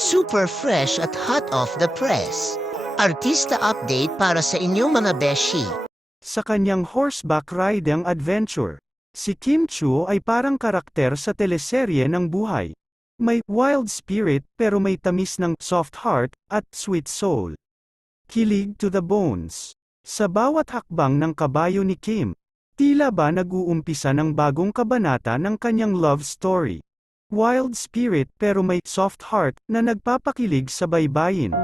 Super fresh at hot off the press. Artista update para sa inyong mga beshi. Sa kanyang horseback riding adventure, si Kim Chiu ay parang karakter sa teleserye ng buhay. May wild spirit pero may tamis ng soft heart at sweet soul. Kilig to the bones. Sa bawat hakbang ng kabayo ni Kim, tila ba nag-uumpisa ng bagong kabanata ng kanyang love story. Wild spirit pero may soft heart na nagpapakilig sa baybayin.